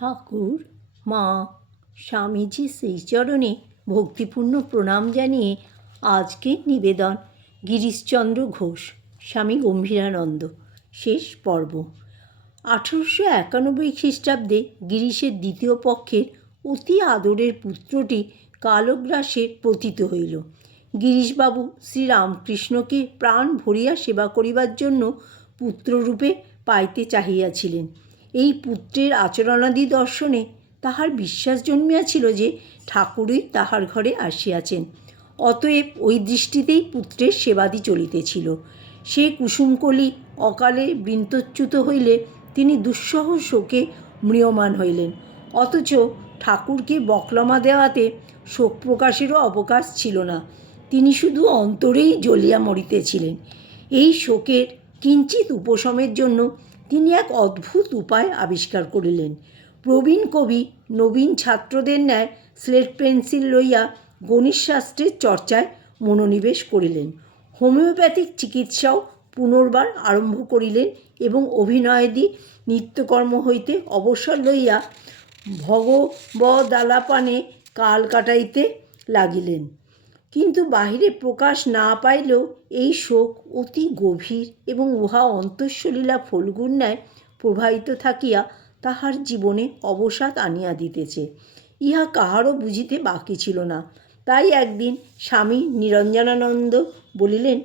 ঠাকুর, মা, স্বামীজি শ্রীচরণে ভক্তিপূর্ণ প্রণাম জানিয়ে আজকের নিবেদন গিরিশচন্দ্র ঘোষ, স্বামী গম্ভীরানন্দ, শেষ পর্ব। 1891 খ্রিস্টাব্দে গিরিশের দ্বিতীয় পক্ষের অতি আদরের পুত্রটি কালগ্রাসে পতিত হইল। গিরিশবাবু শ্রীরামকৃষ্ণকে প্রাণ ভরিয়া সেবা করিবার জন্য পুত্ররূপে পাইতে চাহিয়াছিলেন। এই পুত্রের আচরণাদি দর্শনে তাহার বিশ্বাস জন্মিয়াছিল যে ঠাকুরই তাহার ঘরে আসিয়াছেন। অতএব ওই দৃষ্টিতেই পুত্রের সেবাদি চলিতেছিল। সে কুসুমকলি অকালে বৃন্তচ্যুত হইলে তিনি দুঃসহ শোকে ম্রিয়মাণ হইলেন। অথচ ঠাকুরকে বকলমা দেওয়াতে শোক প্রকাশেরও অবকাশ ছিল না। তিনি শুধু অন্তরেই জ্বলিয়া মরিতেছিলেন। এই শোকের কিঞ্চিত উপশমের জন্য তিনি এক অদ্ভুত উপায় আবিষ্কার করিলেন। প্রবীণ কবি নবীন ছাত্রদের ন্যায় স্লেট পেন্সিল লইয়া গণিতশাস্ত্রের চর্চায় মনোনিবেশ করিলেন। হোমিওপ্যাথিক চিকিৎসাও পুনর্বার আরম্ভ করিলেন এবং অভিনয়াদি নিত্যকর্ম হইতে অবসর লইয়া ভগবদালাপানে কাল কাটাইতে লাগিলেন। কিন্তু বাহিরে প্রকাশ না পাইলেও এই শোক অতি গভীর এবং উহা অন্তঃসলীলা ফল্গুর ন্যায় প্রবাহিত থাকিয়া তাহার জীবনে অবসাদ আনিয়া দিতেছে। ইহা কাহারও বুঝিতে বাকি ছিল না। তাই একদিন স্বামী নিরঞ্জনানন্দ বলিলেন,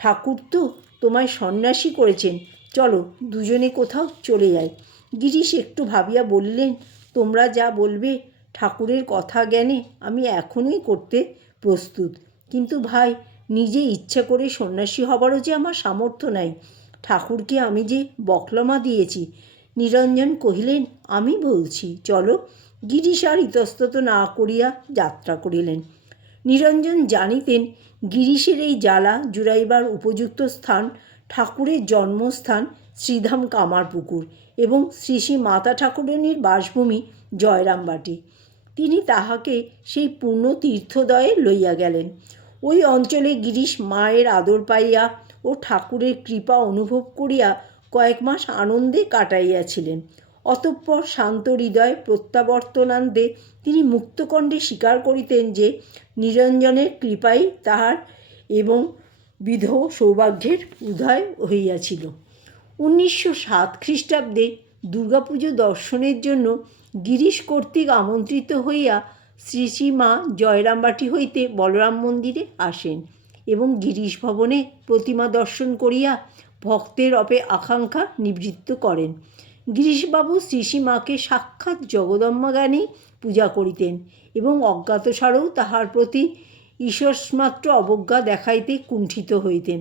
ঠাকুর তো তোমায় সন্ন্যাসী করেছেন, চলো দুজনে কোথাও চলে যাই। গিরিশ একটু ভাবিয়া বললেন, তোমরা যা বলবে ঠাকুরের কথা জ্ঞানে আমি এখনই করতে প্রস্তুত, কিন্তু ভাই, নিজে ইচ্ছা করে সন্ন্যাসী হবারও যে আমার সামর্থ্য নাই। ঠাকুরকে আমি যে বকলমা দিয়েছি। নিরঞ্জন কহিলেন, আমি বলছি চলো। গিরিশ আর ইতস্তত না করিয়া যাত্রা করিলেন। নিরঞ্জন জানিতেন গিরিশের এই জ্বালা জুড়াইবার উপযুক্ত স্থান ঠাকুরের জন্মস্থান শ্রীধাম কামারপুকুর এবং শ্রী শ্রী মাতা ঠাকুরানীর বাসভূমি জয়রামবাটি। তিনি তাহাকে সেই পূর্ণ তীর্থদয়ে লইয়া গেলেন। ওই অঞ্চলে গিরিশ মায়ের আদর পাইয়া ও ঠাকুরের কৃপা অনুভব করিয়া কয়েক মাস আনন্দে কাটাইয়াছিলেন। অতঃপর শান্ত হৃদয় প্রত্যাবর্তনান্তে তিনি মুক্তকণ্ঠে স্বীকার করিতেন যে নিরঞ্জনের কৃপাই তাহার এবং বিধ সৌভাগ্যের উদয় হইয়াছিল। 1907 খ্রিস্টাব্দে দুর্গাপুজো দর্শনের জন্য গিরিশ কর্তৃক আমন্ত্রিত হইয়া শ্রী শ্রী মা জয়রামবাটি হইতে বলরাম মন্দিরে আসেন এবং গিরিশ ভবনে প্রতিমা দর্শন করিয়া ভক্তের আকাঙ্ক্ষা নিবৃত্ত করেন। গিরিশবাবু শ্রী শ্রী মাকে সাক্ষাৎ জগদম্বা জ্ঞানেই পূজা করিতেন এবং অজ্ঞাতসারেও তাহার প্রতি ঈষৎমাত্র অবজ্ঞা দেখাইতে কুণ্ঠিত হইতেন।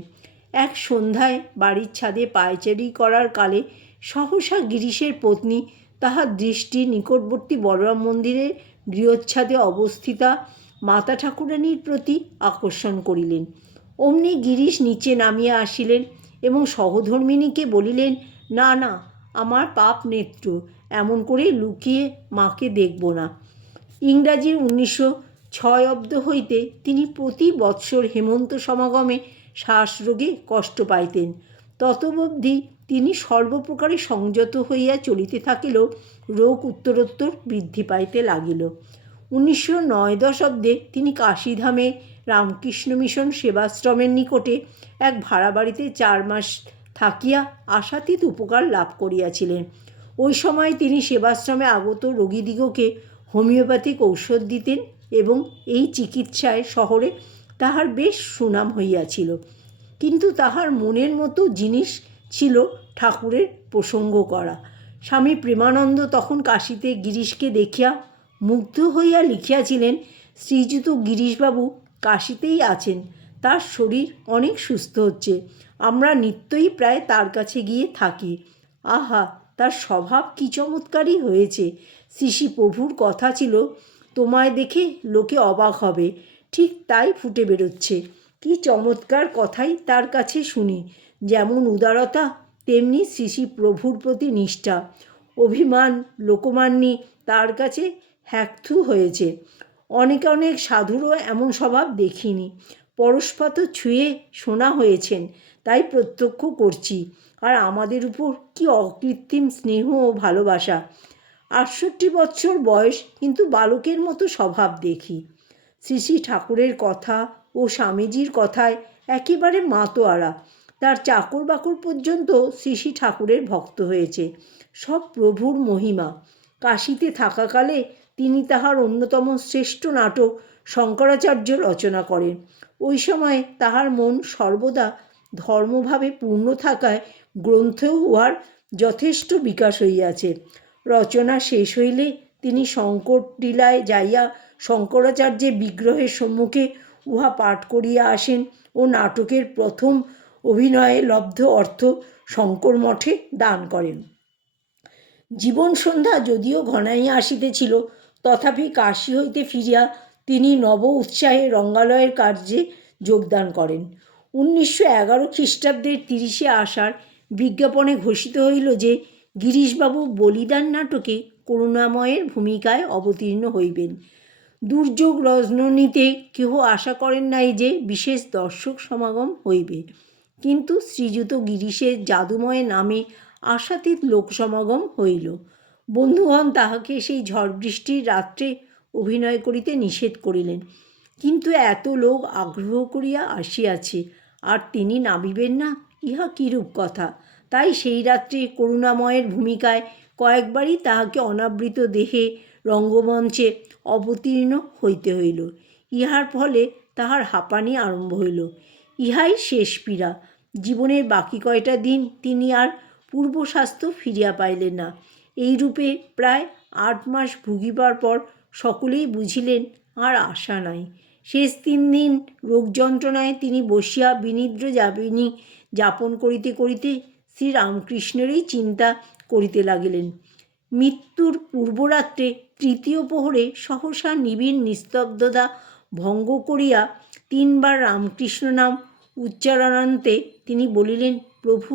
এক সন্ধ্যায় বাড়ির ছাদে পায়চারি করার কালে সহসা গিরিশের পত্নী তাহার দৃষ্টি নিকটবর্তী বলরাম মন্দিরের গৃহচ্ছাদে অবস্থিতা মাতা ঠাকুরানীর প্রতি আকর্ষণ করিলেন। অমনি গিরিশ নিচে নামিয়া আসিলেন এবং সহধর্মিণীকে বলিলেন, না না, আমার পাপ নেত্র, এমন করে লুকিয়ে মাকে দেখব না। ইংরাজির 1906 হইতে তিনি প্রতি বৎসর হেমন্ত সমাগমে শ্বাসরোগে কষ্ট পাইতেন। ততবধি তিনি সর্বপ্রকারে সংযত হইয়া চলিতে থাকিলেও রোগ উত্তরোত্তর বৃদ্ধি পাইতে লাগিল। 1909 তিনি কাশীধামে রামকৃষ্ণ মিশন সেবাশ্রমের নিকটে এক ভাড়া বাড়িতে 4 মাস থাকিয়া আশাতীত উপকার লাভ করিয়াছিলেন। ওই সময় তিনি সেবাশ্রমে আগত রোগীদিগকে হোমিওপ্যাথিক ঔষধ দিতেন এবং এই চিকিৎসায় শহরে তাহার বেশ সুনাম হইয়াছিল। কিন্তু তাহার মনের মতো জিনিস ছিল ঠাকুরের প্রসঙ্গ করা। স্বামী প্রেমানন্দ তখন কাশীতে গিরিশকে দেখিয়া মুগ্ধ হইয়া লিখিয়াছিলেন, শ্রীযুত গিরিশবাবু কাশীতেই আছেন, তার শরীর অনেক সুস্থ হচ্ছে, আমরা নিত্যই প্রায় তার কাছে গিয়ে থাকি। আহা, তার স্বভাব কী চমৎকারই হয়েছে। শ্রী শ্রী প্রভুর কথা ছিল, তোমায় দেখে লোকে অবাক হবে, ঠিক তাই ফুটে বেরোচ্ছে। কী চমৎকার কথাই তার কাছে শুনি, যেমন উদারতা তেমনি শ্রী শ্রী প্রভুর প্রতি নিষ্ঠা। অভিমান লোকমান্যী তার কাছে হ্যাকথু হয়েছে। অনেক সাধুরও এমন স্বভাব দেখিনি। পরস্পর ছুঁয়ে শোনা হয়েছেন, তাই প্রত্যক্ষ করছি। আর আমাদের উপর কি অকৃত্রিম স্নেহ ও ভালোবাসা! ৬৮ বছর বয়স, কিন্তু বালকের মতো স্বভাব দেখি। শ্রী শ্রী ঠাকুরের কথা ও স্বামীজির কথায় একেবারে মাতোয়ারা। তার চাকর বাকর পর্যন্ত শ্রী শ্রী ঠাকুরের ভক্ত হয়েছে। সব প্রভুর মহিমা। কাশীতে থাকাকালে তিনি তাহার অন্যতম শ্রেষ্ঠ নাটক শঙ্করাচার্য রচনা করেন। ওই সময় তাহার মন সর্বদা ধর্মভাবে পূর্ণ থাকায় গ্রন্থেও উহার যথেষ্ট বিকাশ হইয়াছে। রচনা শেষ হইলে তিনি শঙ্করটিলায় যাইয়া শঙ্করাচার্যের বিগ্রহের সম্মুখে উহা পাঠ করিয়া আসেন ও নাটকের প্রথম অভিনয়ে লব্ধ অর্থ শঙ্কর মঠে দান করেন। জীবন সন্ধ্যা যদিও ঘনাইয়া আসিতেছিল, তথাপি কাশী হইতে ফিরিয়া তিনি নব উৎসাহে রঙ্গালয়ের কার্যে যোগদান করেন। 1911 খ্রিস্টাব্দের 30 আষাঢ় বিজ্ঞাপনে ঘোষিত হইল যে গিরিশবাবু বলিদান নাটকে করুণাময়ের ভূমিকায় অবতীর্ণ হইবেন। দুর্যোগ রজনীতে কেহ আশা করেন নাই যে বিশেষ দর্শক সমাগম হইবে, কিন্তু শ্রীযুত গিরিশের জাদুময় নামে আশাতীত লোকসমাগম হইল। বন্ধুগণ তাহাকে সেই ঝড় বৃষ্টির রাত্রে অভিনয় করিতে নিষেধ করিলেন, কিন্তু এত লোক আগ্রহ করিয়া আসিয়াছে, আর তিনি নামিবেন না, ইহা কিরূপ কথা। তাই সেই রাত্রে করুণাময়ের ভূমিকায় কয়েকবারই তাহাকে অনাবৃত দেহে রঙ্গমঞ্চে অবতীর্ণ হইতে হইল। ইহার ফলে তাহার হাঁপানি আরম্ভ হইল। ইহাই শেষ পীড়া। জীবনের বাকি কয়টা দিন তিনি আর পূর্ব স্বাস্থ্য ফিরিয়া পাইলেন না। এইরূপে প্রায় 8 মাস ভুগিবার পর সকলেই বুঝিলেন আর আশা নাই। শেষ 3 দিন রোগ যন্ত্রণায় তিনি বসিয়া বিনিদ্র যাপন করিতে করিতে শ্রীরামকৃষ্ণেরই চিন্তা করিতে লাগিলেন। মৃত্যুর পূর্বরাত্রে তৃতীয় প্রহরে সহসা নিবিড় নিস্তব্ধতা ভঙ্গ করিয়া 3 বার রামকৃষ্ণ নাম উচ্চারণান্তে তিনি বলিলেন, প্রভু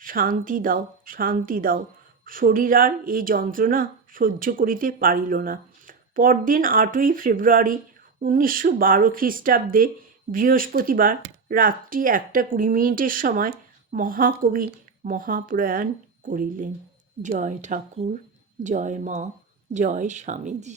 শান্তি দাও, শান্তি দাও। শরীর আর এই যন্ত্রণা সহ্য করিতে পারিল না। পরদিন 8ই ফেব্রুয়ারি 1912 খ্রিস্টাব্দে বৃহস্পতিবার রাত্রি 1:20 সময় মহাকবি মহাপ্রয়াণ করিলেন। জয় ঠাকুর, জয় মা, জয় স্বামীজি।